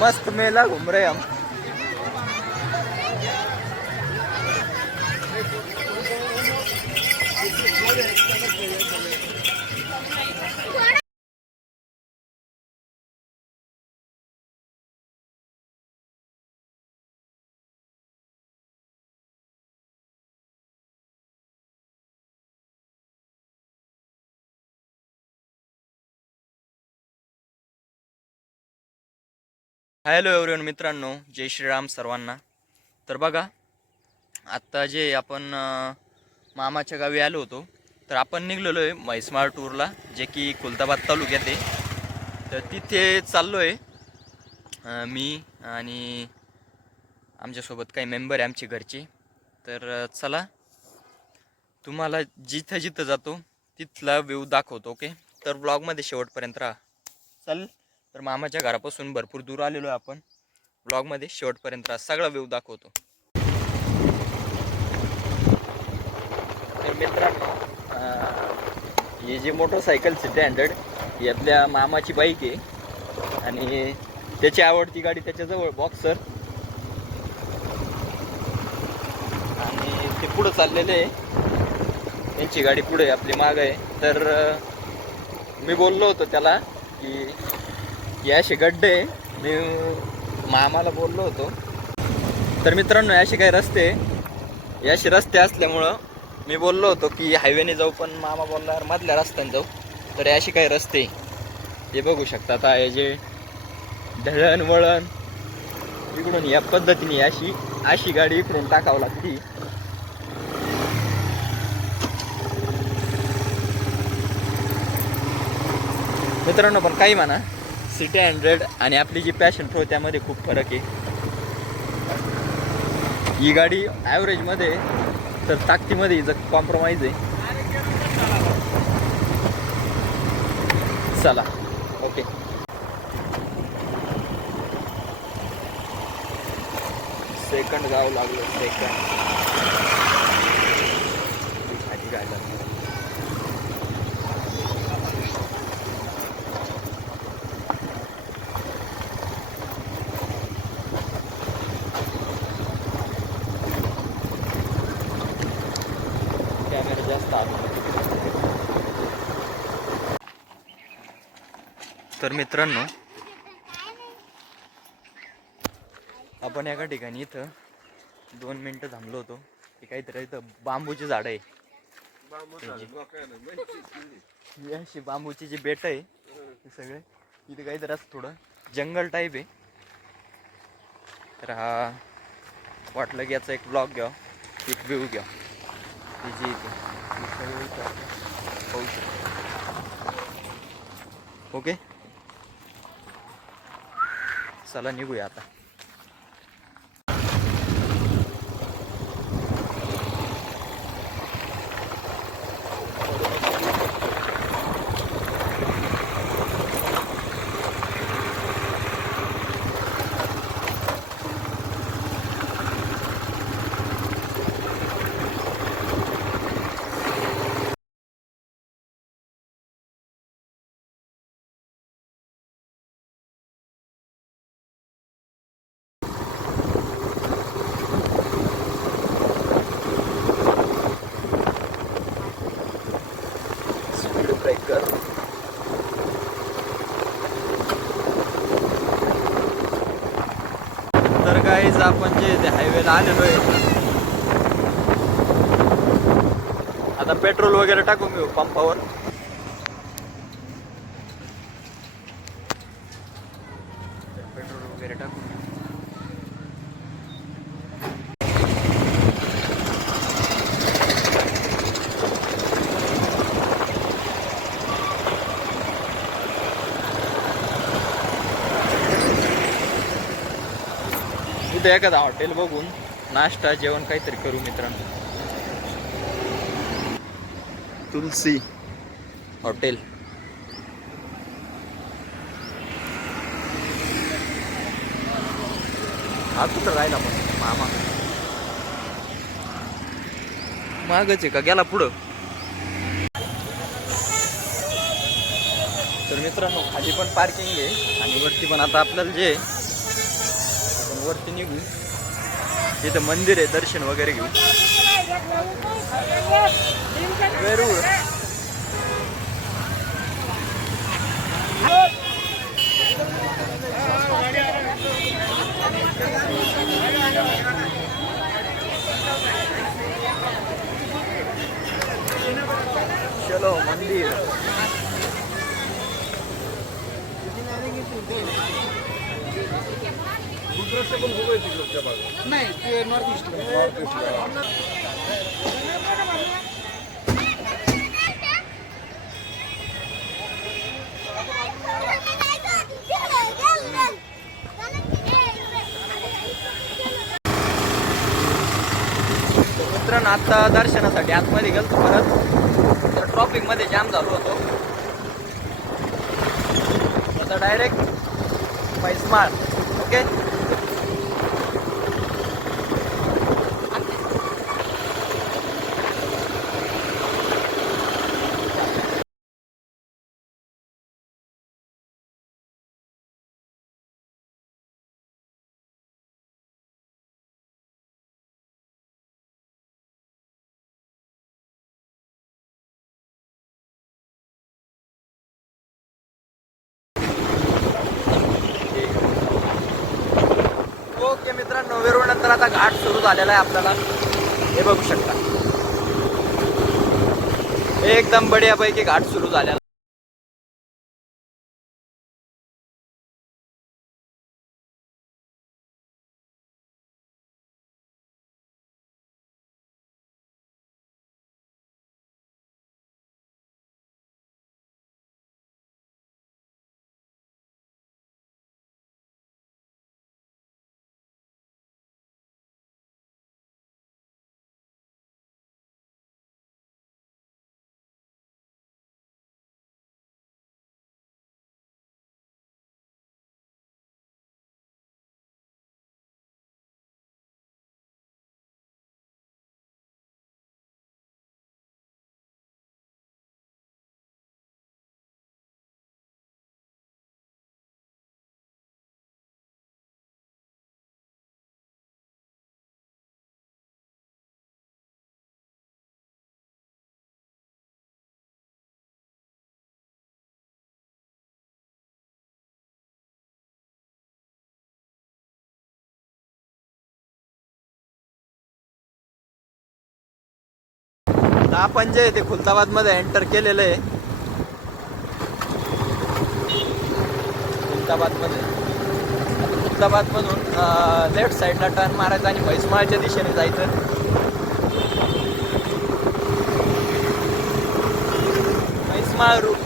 मस्त मेला घूम रहे हम। हॅलो एव्हरीवन मित्रांनो, जय श्रीराम सर्वांना। तर बघा, आत्ता जे आपण मामाच्या गावी आलो होतो, तर आपण निघलेलो आहे म्हैसमाळ टूरला, जे की खुलताबाद तालुक्यात आहे। तर तिथे चाललो आहे मी आणि आमच्यासोबत काही मेंबर आहे आमचे घरचे। तर चला, तुम्हाला जिथं जिथं जातो तिथला व्ह्यू दाखवतो। ओके, तर ब्लॉगमध्ये शेवटपर्यंत राहा। चल, तर मामाच्या घरापासून भरपूर दूर आलेलो आहे आपण। ब्लॉगमध्ये शेवटपर्यंत राहा, सगळा व्ह्यू दाखवतो। तर मित्रांनो, ही जी मोटरसायकल सिटी 100 ही आपल्या मामाची बाईक आहे आणि त्याची आवडती गाडी त्याच्याजवळ बॉक्सर, आणि ते पुढं चाललेले आहे, त्यांची गाडी पुढे आपली माग आहे। तर मी बोललो होतो त्याला की असे गड्डे, मी मामाला बोललो होतो। तर मित्रांनो, असे काही रस्ते, असे रस्ते असल्यामुळं मी बोललो होतो की हायवेने जाऊ, पण मामा बोलणार मधल्या रस्त्याने जाऊ। तर असे काही रस्ते हे बघू शकता। आता हे जे ढळण वळण इकडून या पद्धतीने अशी गाडी इकडून टाकावं लागते। मित्रांनो, पण काही म्हणा, सिटी 100 आणि आपली जी पॅशन प्रो त्यामध्ये खूप फरक आहे। ही गाडी ॲव्हरेजमध्ये तर ताकदीमध्ये हिचं कॉम्प्रोमाइज आहे। चला, ओके। सेकंड जावं लागलं, सेकंड भाजी गायला। कॅमेरा जास्त आला। तर मित्रांनो, आपण एका ठिकाणी इथं 2 मिनटं थांबलो होतो। ते काहीतरी इथं बांबूची झाडं आहे, अशी बांबूची जी बेट आहे हे सगळे इथे काहीतरी असं थोडं जंगल टाईप आहे। तर हा वाटलं की याचा एक ब्लॉग घ्या, एक व्ह्यू घ्या तिची इथे पाहू शकतो। ओके, चला निघूया आता। तर गाईज, आपण जे हायवेला आलेलो आहे, आता पेट्रोल वगैरे टाकून घेऊ पंपावर। पेट्रोल वगैरे टाकून घेऊ। इथं एखादा हॉटेल बघून नाश्ता जेवण काहीतरी करू मित्रांनो। तुलसी हॉटेल, हा कुठं राहिला पण मामा मागच आहे का, गेला पुढं? तर मित्रांनो, खाली पण पार्किंग आहे आणि वरती पण। आता आपल्याला जे वरती निघू. इथं मंदिर आहे, दर्शन वगैरे घेऊ. वेरूळ चलो मंदिर. नाही ते नॉर्थ ईस्टला. मित्रांनो आता दर्शनासाठी आतमध्ये गेलो परत, तर ट्रॉफिक मध्ये जाम झालो होतो. आता डायरेक्ट म्हैसमाळ. ओके, ओके मित्रांनो, वेरूळ नंतर आता घाट सुरू झालेला आहे आपल्याला. हे बघू शकता, एकदम बढियापैकी घाट सुरू झालेला. आपण जे ते खुलताबाद मध्ये एंटर केलेलं आहे. खुलताबाद मध्ये आता खुलताबाद मधून लेफ्ट साईडला टर्न मारायचा आणि म्हैसमाळच्या दिशेने जायचं. म्हैसमाळ रूट.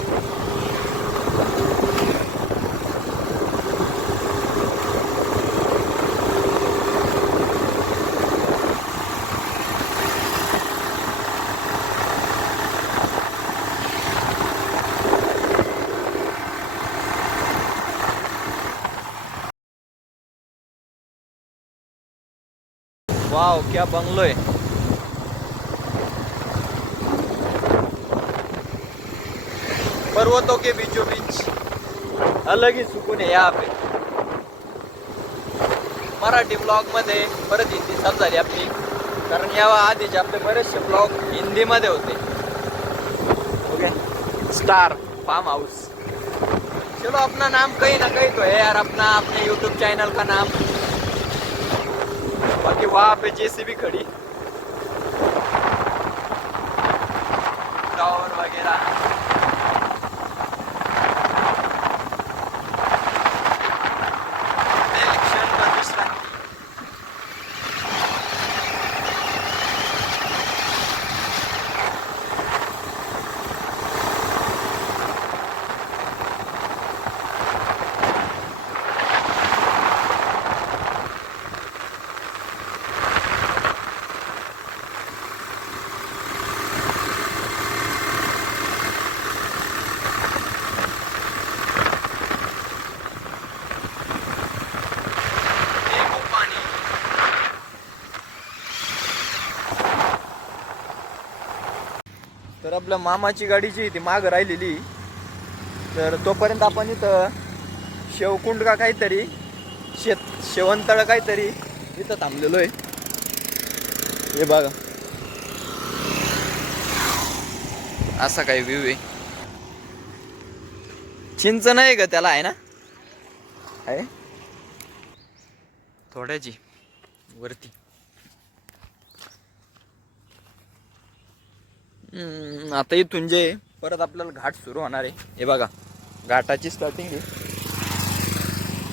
वाव, क्या बंगलो है. पर्वतों के बीचों बीच अलग ही सुकून आहे यहाँ पे. मराठी ब्लॉग मध्ये परत हिंदी सब झाली आपली, कारण या आधीचे आपले बरेचसे ब्लॉग हिंदीमध्ये होते. Okay, star farm house. चलो अपना नाम कहीं ना कहीं तो है यार, अपने यूट्यूब चैनल का नाम. बाकी वहाँ पे जेसीबी खड़ी, टावर वगैरह. तर आपल्या मामाची गाडी जी ती माग राहिलेली, तर तोपर्यंत आपण इथं शेवकुंड का काहीतरी शेवंतळ काहीतरी इथं थांबलेलो आहे. हे बघा असा काही व्ह्यू आहे. चिंच नाही का त्याला, आहे ना, आहे थोड्याची वरती. आता इथून जे परत आपल्याला घाट सुरू होणार आहे. हे बघा घाटाची स्टार्टिंग आहे,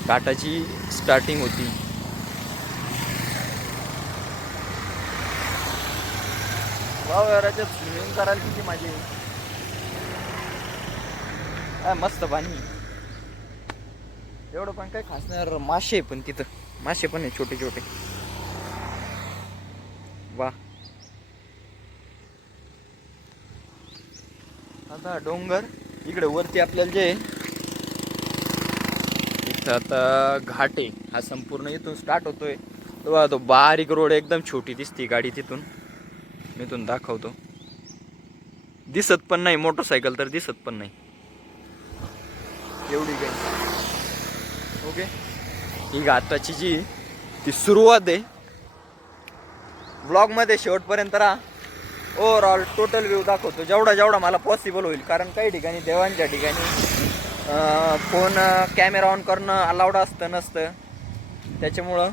घाटाची स्टार्टिंग होती. वाव याच्यात स्विमिंग करायला किती मजा आहे. मस्त पाणी. एवढं पण काय खास नाही. मासे पण तिथं मासे पण आहे छोटे छोटे. वा. आता डोंगर इकडे वरती आपल्याला जे इथं आता घाट आहे हा संपूर्ण इथून स्टार्ट होतोय. तो बारीक रोड एकदम छोटी दिसते गाडी तिथून. मी इथून दाखवतो. दिसत पण नाही मोटरसायकल तर दिसत पण नाही एवढी काही. ओके. ही घाटाची जी ती सुरुवात आहे. व्लॉगमध्ये शेवटपर्यंत राहा. ओव्हरऑल टोटल व्ह्यू दाखवतो जेवढा जेवढा मला पॉसिबल होईल. कारण काही ठिकाणी देवांच्या ठिकाणी फोन कॅमेरा ऑन करणं अलाउड असतं नसतं. त्याच्यामुळं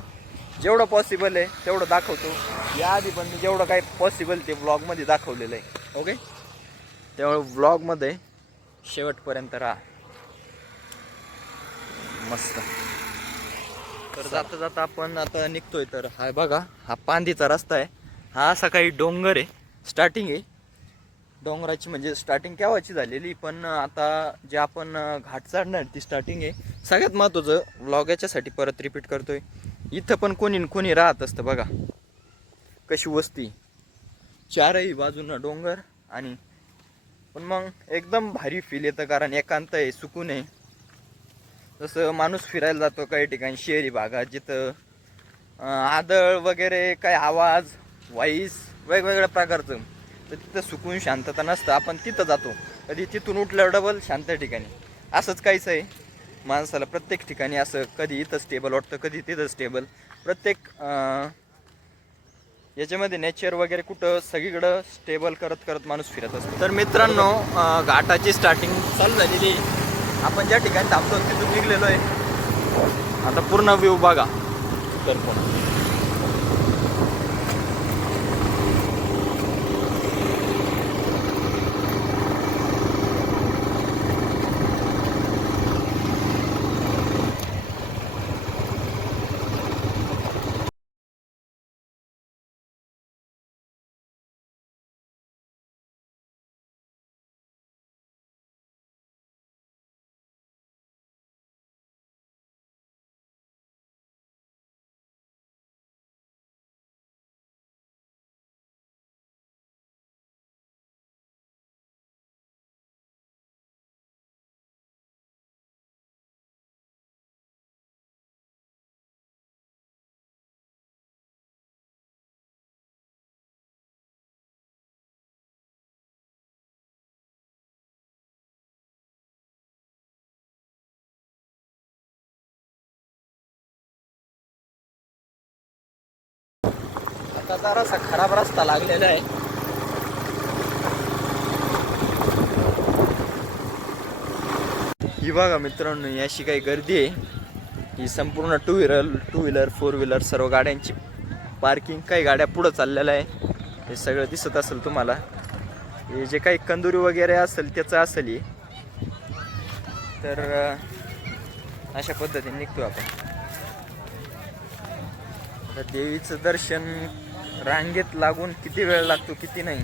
जेवढं पॉसिबल आहे तेवढं दाखवतो. याआधी पण मी जेवढं काही पॉसिबल ते व्लॉगमध्ये दाखवलेलं आहे. ओके. त्यामुळे व्लॉगमध्ये शेवटपर्यंत राहा. मस्त. तर जाता जाता आपण आता निघतोय. तर हा बघा हा पांदीचा रस्ता आहे. हा असा काही डोंगर आहे. स्टार्टिंग आहे डोंगराची, म्हणजे स्टार्टिंग केव्हाची झालेली, पण आता जे आपण घाट चढणार ती स्टार्टिंग आहे. सगळ्यात महत्त्वाचं व्लॉग याच्यासाठी परत रिपीट करतोय. इथं पण कोणी राहत असतं बघा. कशी वस्ती, चारही बाजूनं डोंगर. आणि पण मग एकदम भारी फील येतं कारण एकांत आहे, सुकून आहे. जसं माणूस फिरायला जातो काही ठिकाणी शहरी भागात जिथं आदळ वगैरे काही आवाज व्हॉइस वेगवेगळ्या प्रकारचं, तर तिथं सुकून शांतता नसतं. आपण तिथं जातो कधी तिथून उठलं डबल शांत ठिकाणी. असंच काहीच आहे माणसाला प्रत्येक ठिकाणी. असं कधी इथं स्टेबल वाटतं कधी तिथं स्टेबल. प्रत्येक याच्यामध्ये नेचर वगैरे कुठं सगळीकडं स्टेबल करत करत माणूस फिरत असतो. तर मित्रांनो घाटाची स्टार्टिंग चालू झालेली. आपण ज्या ठिकाणी थांबतो तिथून निघलेलो आहे. आता पूर्ण व्ह्यू बघा. तर पण आता जरासा खराब रस्ता लागलेला आहे. ही बघा मित्रांनो याशी काही गर्दी आहे. ही संपूर्ण टू व्हीलर 4 व्हीलर सर्व गाड्यांची पार्किंग. काही गाड्या पुढं चाललेल्या आहे. हे सगळं दिसत असेल तुम्हाला. हे जे काही कंदुरी वगैरे असेल त्याचं असेल हे. तर अशा पद्धतीने निघतो आपण. तर देवीचं दर्शन रांगेत लागून किती वेळ लागतो किती नाही.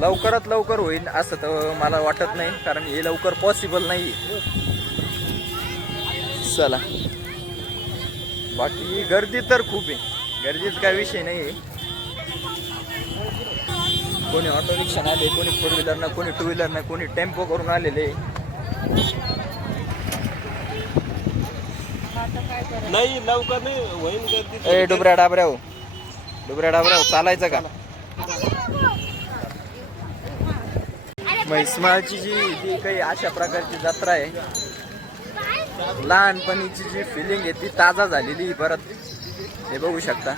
लवकरात लवकर होईल असं तर मला वाटत नाही कारण हे लवकर पॉसिबल नाही. चला बाकी गर्दी तर खूप आहे. गर्दीचा काय विषय नाही आहे. कोणी ऑटो रिक्षा आले, कोणी 4 व्हीलरनं, कोणी 2 व्हीलरनं, कोणी टेम्पो करून आलेले. नाही लवकर नाही होईल गर्दी. ए डुबऱ्या डाबऱ्याव चालायचं का? म्हैसमाळची जी काही अशा प्रकारची जत्रा आहे लहानपणीची जी फिलिंग आहे ती ताजा झालेली परत हे बघू शकता.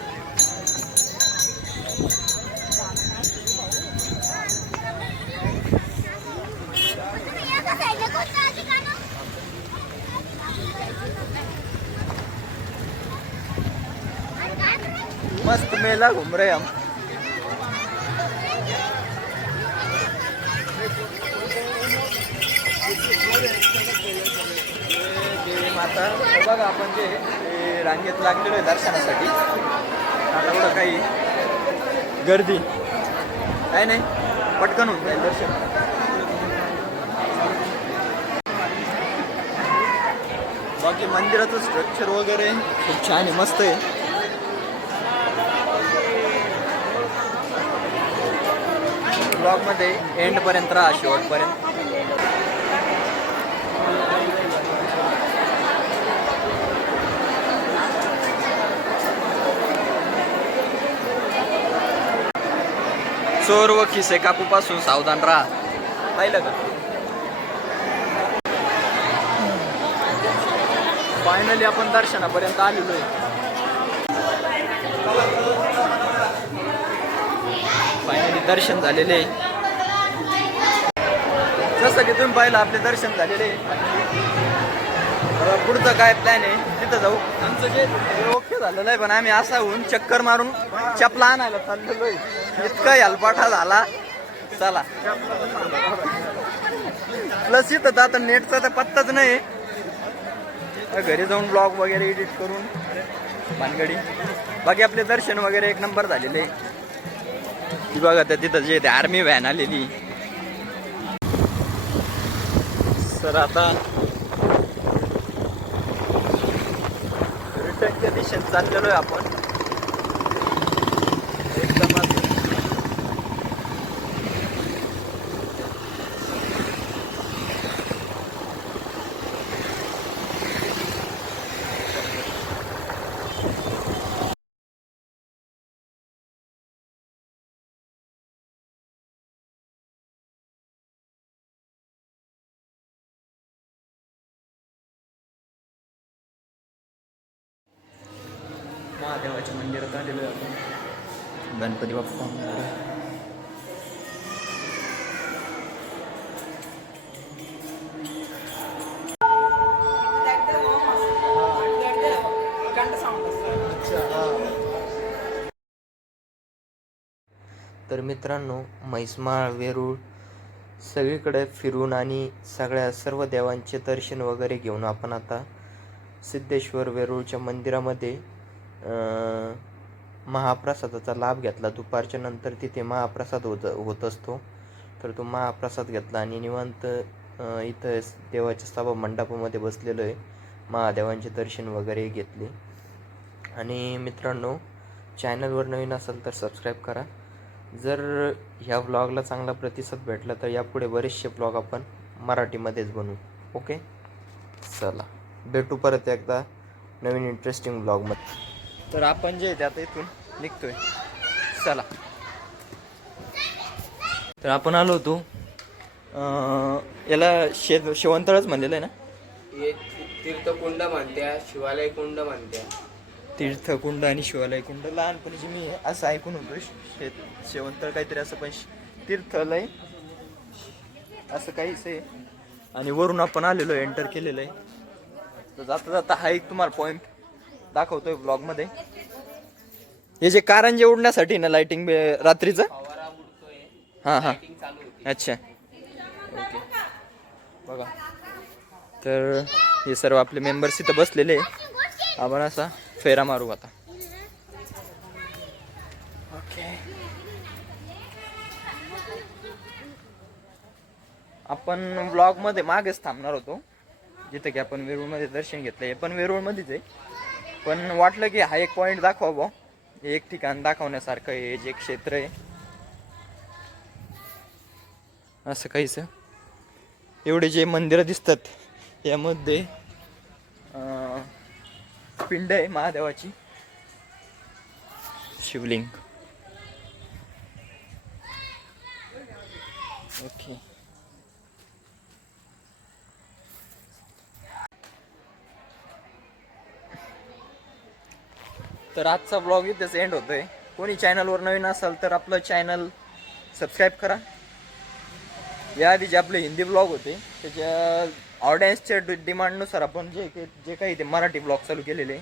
मस्त मेला घूम रहे हम. माता बघा आपण जे रांगेत लागलेलो आहे दर्शनासाठी. आता एवढं काही गर्दी काय नाही, पटकन होऊन जाईल दर्शन. बाकी मंदिराचं स्ट्रक्चर वगैरे खूप छान आहे, मस्त आहे. ब्लॉगमध्ये एंडपर्यंत राहा, शेवटपर्यंत. चोर व खिसे कापूपासून सावधान राहा. पाहिलं का? फायनली आपण दर्शनापर्यंत आलेलो आहे. फायनली दर्शन झालेले आहे. जसं की तुम्ही पाहिलं आपले दर्शन झालेले आहे. पुढचं काय प्लॅन आहे तिथं जाऊ. आमचं जे ओके झालेलं आहे, पण आम्ही असा होऊन चक्कर मारून चपला आणायला चाललेलो आहे. इतका हलपाठा झाला. चला प्लस इथं आता नेटचा तर पत्ताच नाही. घरी जाऊन ब्लॉग वगैरे एडिट करून भानगडी. बाकी आपले दर्शन वगैरे एक नंबर झालेले. बघा त्या तिथं जे आर्मी व्हॅन आलेली. सर आता रिटर्नच्या दिशेने चाललेलो आहे आपण. एकदम महादेवाच्या मंदिरात आलेलो आहे आपण. गणपती बाप्पा. तर मित्रांनो, म्हैसमाळ, वेरूळ सगळीकडे फिरून आणि सर्व देवांचे दर्शन वगैरे घेऊन आपण आता सिद्धेश्वर वेरूळच्या मंदिरामध्ये महाप्रसादाचा लाभ घेतला. दुपारच्या नंतर तिथे महाप्रसाद होत असतो. तर तो महाप्रसाद घेतला आणि निवांत इथं देवाच्या सभा मंडपामध्ये बसलेलो आहे. महादेवांचे दर्शन वगैरे घेतले. आणि मित्रांनो, चॅनलवर नवीन असाल तर सबस्क्राईब करा. जर ह्या व्लॉगला चांगला प्रतिसाद भेटला तर यापुढे बरेचसे ब्लॉग आपण मराठीमध्येच बनवू. ओके, चला भेटू परत एकदा नवीन इंटरेस्टिंग ब्लॉगमध्ये. तर आपण जे ते आता इथून निघतोय. चला. तर आपण आलो होतो याला शेवंतळच म्हणलेलं आहे ना. तीर्थकुंड म्हणत्या, शिवालय कुंड म्हणत्या. तीर्थकुंड आणि शिवालय कुंड. लहानपणीची मी असं ऐकून होतो. शेवंतळ काहीतरी असं, पण तीर्थलय असं काहीच आहे. आणि वरून आपण आलेलो आहे, एंटर केलेलं आहे. तर जाता जाता हा एक तुम्हाला पॉईंट दाखवतोय ब्लॉगमध्ये. हे जे कारंजे उडण्यासाठी ना लाइटिंग रात्रीचं. हां हां, अच्छा, ओके. बघा, तर हे सर्व आपले मेंबर्स इथं बसलेले. आपण असा फेरा मारू आता. ओके, आपण ब्लॉगमध्ये मागेच थांबणार होतो जिथं की आपण वेरूळमध्ये दर्शन घेतलं. हे पण वेरूळमध्येच आहे, पण वाटलं की हा एक पॉईंट दाखवा. एक ठिकाण दाखवण्यासारखं हे जे क्षेत्र आहे असं काहीच. एवढे जे मंदिरं दिसतात यामध्ये पिंड आहे महादेवाची, शिवलिंग. ओके, तर आजचा ब्लॉग इथेच एंड होतोय. कोणी चॅनलवर नवीन असाल तर आपलं चॅनल सबस्क्राईब करा. याआधी जे आपले हिंदी ब्लॉग होते त्याच्या ऑडियन्सच्या डिमांडनुसार आपण जे काही ते मराठी ब्लॉग चालू केलेले.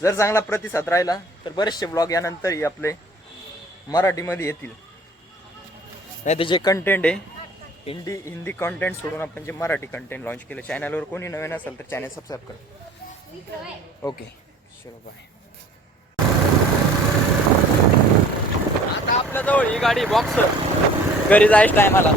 जर चांगला प्रतिसाद राहिला तर बरेचसे ब्लॉग यानंतरही आपले मराठीमध्ये येतील. नाही तर जे कंटेंट आहे हिंदी कंटेंट सोडून आपण जे मराठी कंटेंट लॉन्च केलं. चॅनलवर कोणी नवीन असेल तर चॅनल सबस्क्राईब करा. ओके चलो बाय. आता आपल्याजवळ ही गाडी बॉक्सर घरी जायचं टायमाला